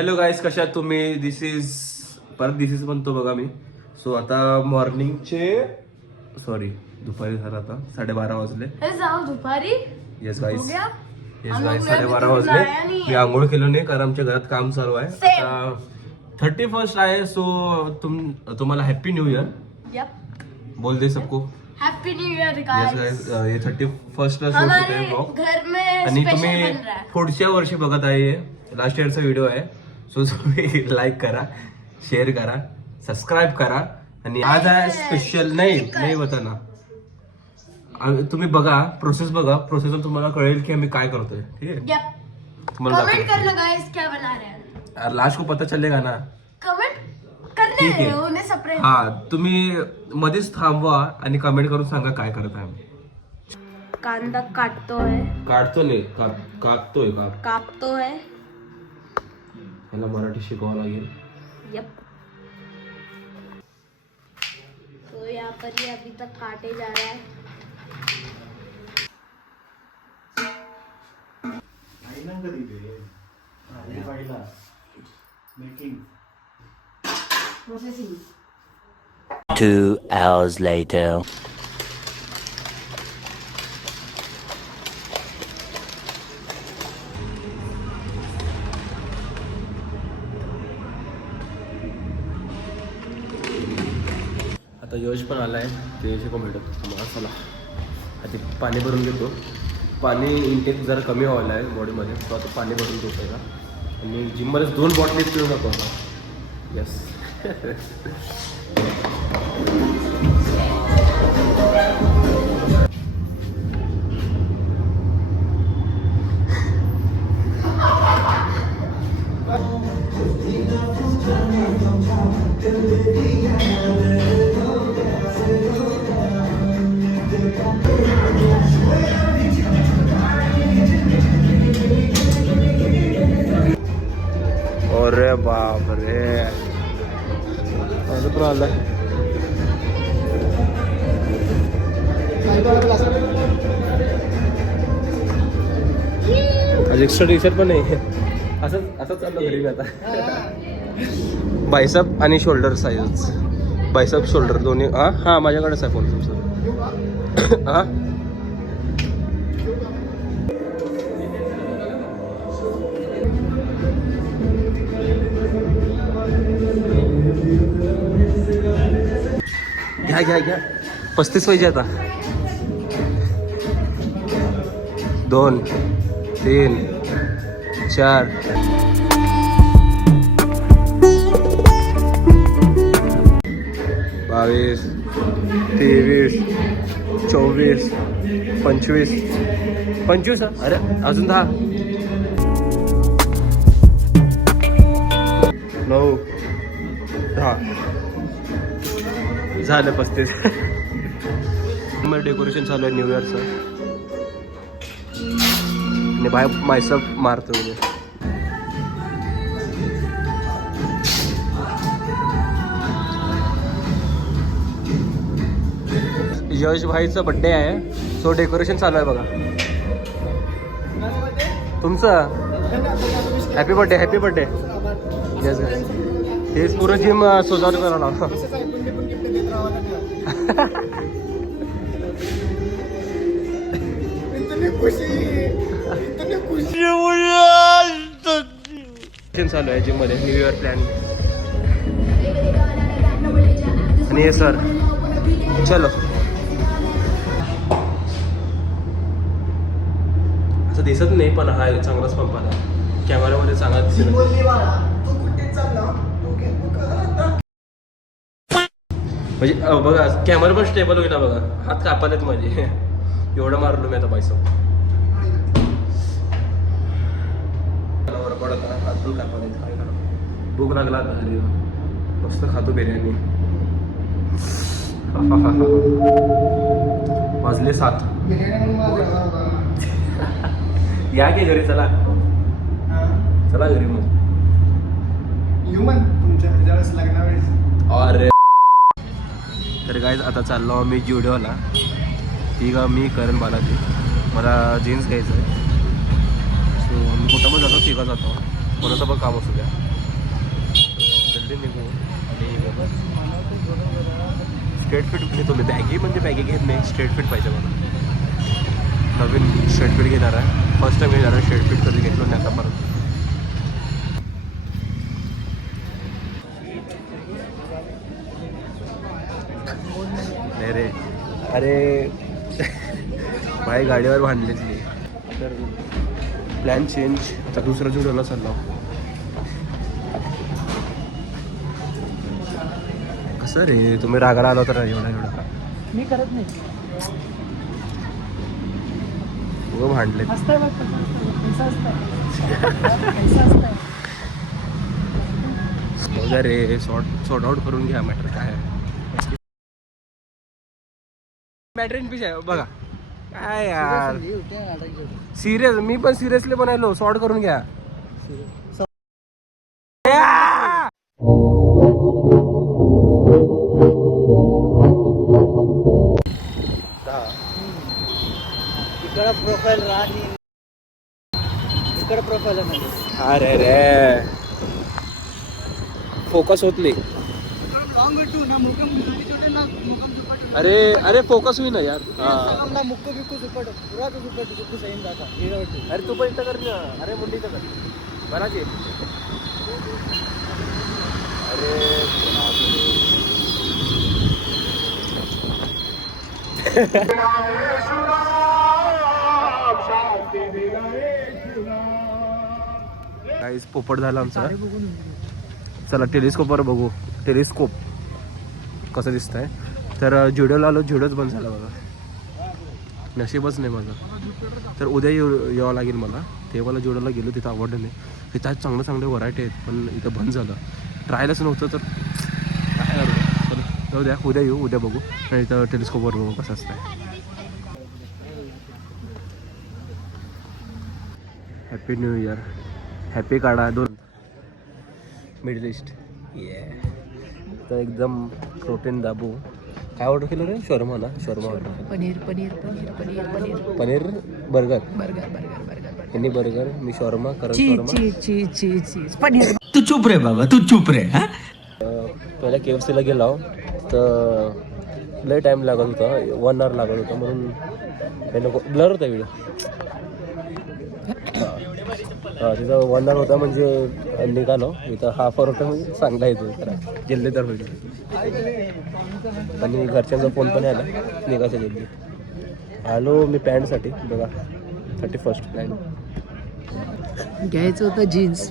Hello गाईस, कशा आहात तुम्ही? दिस इज म्हणतो बघा मी. सो आता मॉर्निंगचे दुपारी झालं, आता 12:30 वाजले. दुपारी येस गाईस 12:30 वाजले. मी आंघोळ केलो नाही कारण आमच्या घरात काम चालू आहे. आता 31st आहे. सो तुम्हाला हॅपी न्यू इयर बोल दे सबको. हैप्पी न्यू ईयर येस गाईस, हे 31st ला शूट होते ब्लॉग. घर में आणि स्पेशल तुम्ही बन रहा है. पुढच्या वर्षी बघत आहे, लास्ट इयरचा व्हिडिओ आहे. सो तुम्ही लाईक करा, शेअर करा, सबस्क्राईब करा. आणि आज आहे स्पेशल नाही होता ना, तुम्ही बघा प्रोसेस तुम्हाला कळेल की आम्ही काय करतोय. ठीक आहे, तुम्हाला कमेंट करना गाइस क्या बना रहे हैं. लास्ट को पता चलेगा ना. कमेंट करने ठीक आहे. उन्हें सेपरेट. हा, तुम्ही मध्येच थांबवा आणि कमेंट करून सांगा काय करत आहे आम्ही. कांदा काटतोय, काढतो नाही, कापतोय. कापतोय. याला मराठी शिकवावं लागेल. यप. तो यहाँ पर ये अभी तक काटे जा रहा है. Processing. 2 hours later. आता यश पण आलाय, ते शिकवून भेटत मला. चला आधी पाणी भरून घेतो. पाणी इंटेक जरा कमी व्हायला आहे बॉडीमध्ये, तो आता पाणी भरून घेतो पहिला. आणि जिममध्येच 2 बॉटली पिऊ नको आता. येस. अरे बाप रे, माझं पण आलंय. आज एक्स्ट्रा टी शर्ट पण नाही. असंच चाललं घरी मी आता. बायसेप आणि शोल्डर साईज, बायसेप शोल्डर दोन्ही. हा माझ्याकडेच आहे फोन तुमचा. हा घ्या 35 पाहिजे आता. 2 3 4 22 23 24 25. अरे अजून 10 9 10 झालं 35. मग डेकोरेशन चालू आहे न्यू इयरचं. आणि बाय मायसेप मारतो उद्या. यश भाईचा बड्डे आहे, सो डेकोरेशन चालू आहे बघा. तुमचं हॅपी बर्थडे. येस गाईस, हेच पूर्ण जिम सोजावून करा. चालू आहे जिम मध्ये न्यू इयर प्लॅन. आणि हे सर चलो असं दिसत नाही, पण हा चांगलाच पंप आला. कॅमेरामध्ये चांगला दिसत. म्हणजे बघा कॅमेरा पण स्टेबल होईल ना बघा. हात कापालेत माझे, एवढं मारलो मी आता पैसा. हात पण कापालेत. काय करा, भूक लागला आता घरी, मस्त खातो बिर्याणी. वाजले 7. या की घरी, चला घरी मग. अरे तर गाईज आता चाललो आम्ही जुडिओला. ती का मी करण बालाजी, मला जीन्स घ्यायचं आहे. सो आम्ही कुठं पण जातो, तिघं जातो, कोणाचं पण काम असू द्या. घरी निघू आणि स्ट्रेट फिट घेतो मी. बॅगी म्हणजे बॅगी घेत नाही, स्ट्रेट फिट पाहिजे मला. नवीन स्ट्रेट फिट घेणार आहे, फर्स्ट टाइम घेणार आहे. स्ट्रेट फिट कधी घेतलो नाही आतापर्यंत. नाही रे, अरे भाई गाडीवर बांधलीच नाही तर प्लॅन चेंज. तर दुसऱ्या जुडोला चाललो. कसं रे तुम्ही रागाला आलो तर एवढा मी करत नाही. भांडले असतंय बघ, पैसा असतंय. बघा रे, सॉर्ट आउट करून घ्या मॅटर काय आहे. मॅटर इन पीस आहे बघा काय यार. सिरियस, मी पण सिरियसली बनायलो. सॉर्ट करून घ्या. इकडं प्रोफाईल राहते, इकडं प्रोफाईल आहे. अरे रे फोकस होत नाही. अरे अरे फोकस होई ना यार. मुक्को बिक्को सुपट पुरा तो सुपट सुपट सही जाता. अरे तू पण इथं कर ना. अरे मुंडी इथं कर बराच आहे. अरे काहीच पोपट झाला आमचा. चला टेलिस्कोपवर बघू. टेलिस्कोप कसं दिसतंय. तर जुडिओला आलो, जुडिओच बंद झाला बघा. नशीबच नाही माझं. तर उद्या यावं लागेल मला. तेव्हाला जुडिओला गेलो, तिथं आवडलं नाही. तिथं चांगलं चांगले व्हरायटी आहेत पण इथं बंद झालं. ट्रायलच नव्हतं तर काय करू. चला उद्या येऊ, उद्या बघू. आणि इथं टेलिस्कोपवर बघू कसं असतं. Happy new year. हॅपी काढा 2 मिडल ईस्ट. तर एकदम प्रोटीन दाबू. काय ऑर्डर केलं रे? शॉर्मा ना. शॉर्मा ऑर्डर केलं. Paneer paneer paneer paneer paneer paneer burger. Burger burger burger त्यांनी बर्गर, मी शॉर्मा. करण चीज शॉर्मा. चीज चीज चीज चीज पनीर. तू चुप रे बाबा, तू चुप रे. हा पहिला KFCला गेलो तर लय टाईम लागत होता. 1 hour लागत होता म्हणून नको. ब्लर होता व्हिडिओ. हां तिथं 1 hour होता म्हणजे निघालो. इथं हाफ hour होता म्हणजे चांगला येतो जरा जल्दी तर होईल. आणि घरच्यांचा फोन पण आला निघायचं जल्दी. आलो मी पॅन्टसाठी बघा. 31st पॅन्ट घ्यायचं होतं जीन्स,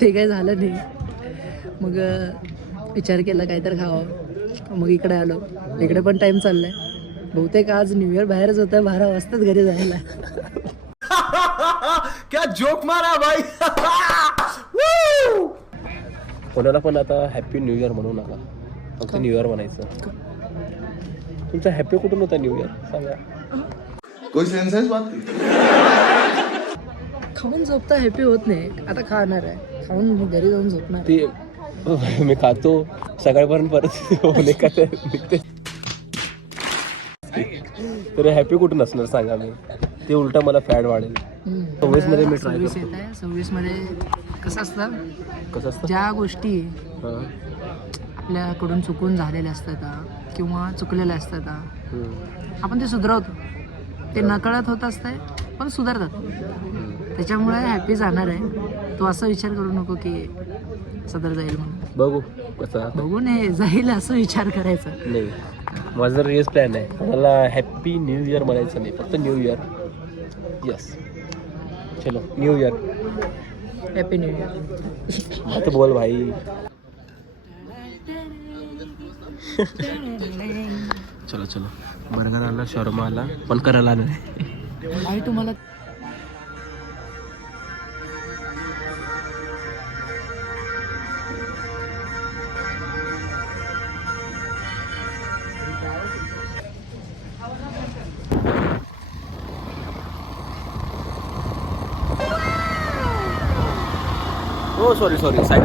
ते काय झालं नाही. मग विचार केला काय तर खावं. मग इकडे आलो. इकडे पण टाइम चाललाय. बहुतेक आज न्यू इयर बाहेरच होतं. 12 वाजताच घरी जायला. क्या जोक मारा भाई. कोणाला पण आता हॅपी न्यू इयर म्हणू नका. फक्त न्यू इयर म्हणायचं. तुमचा हॅपी कुठून होता न्यू इयर सांगा. कोई सेंस है इस बात की? खाऊन झोपता हॅपी होत नाही. आता खाणार आहे, खाऊन घरी जाऊन झोपणार. ते मी खातो सकाळपर्यंत परत होणे का निघते. तर हॅपी कुठून असणार सांगा. मी ते उलट मला फॅड वाढेल. 26 मध्ये मी ट्राय 26 करतो. येत आहे. 26 मध्ये कसं असतं, कसं असतं. ज्या गोष्टी हां. आपल्याकडून चुकून झालेल्या असतात किंवा चुकलेल्या असतात, आपण ते सुधारवतो. ते नकळत होत असतंय पण सुधारतात. त्याच्यामुळे हॅपी जाणार आहे. तू असं विचार करू नको की सदर जाईल म्हणून. बघू कसं. बघून हे जाईल असं विचार करायचा नाही. माझं रिअल प्लॅन आहे. मला हॅपी न्यू इयर म्हणायचं नाही, फक्त न्यू इयर. यस चलो new year. Happy new year. आता बोल भाई. चलो चलो. बर्गर आला, शॉर्मा आला, पण करायला नाही. आई तुम्हाला हो सॉरी साईड.